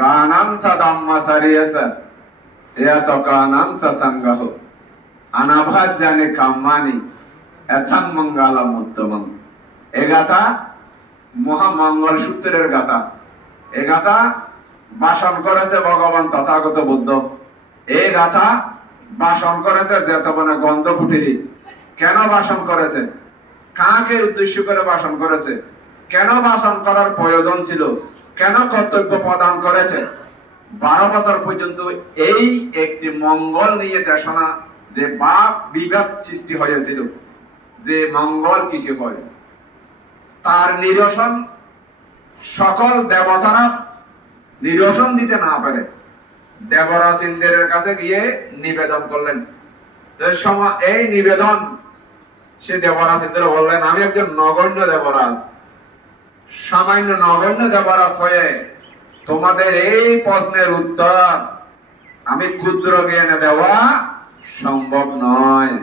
দানাং সাদাম্মা সারিয়াসা এত কানাং সাসঙ্গহ আনাভাত জানে কাম্মানি এথাং মঙ্গলম উত্তমং। এ গাথা মহামঙ্গল সূত্রের গাথা। এ গাথা ভাষণ করেছে ভগবান তথাগত বুদ্ধ। এই গাথা ভাষণ করেছে জেতবনে গন্ধ কুটিরি। কেন ভাষণ করেছে? কাকে উদ্দেশ্য করে ভাষণ করেছে? কেন ভাষণ করার প্রয়োজন ছিল? কেন কর্তব্য প্রদান করেছে? 12 বছর পর্যন্ত এই একটি মঙ্গল নিয়ে দেশনা, যে বাপ বিভাগ সৃষ্টি হয়েছিল, যে মঙ্গল কিসে হয় তার নিরসন সকল দেবতারা নিরসন দিতে না পারে দেবরাজ ইন্দ্রের কাছে গিয়ে নিবেদন করলেন। এই নিবেদন সে দেবরাজ ইন্দ্র বললেন, আমি একজন নগণ্য দেবরাজ, সামান্য নগণ্য দেবরাজ হয়ে তোমাদের এই প্রশ্নের উত্তর আমি ক্ষুদ্র জ্ঞানে দেওয়া সম্ভব নয়।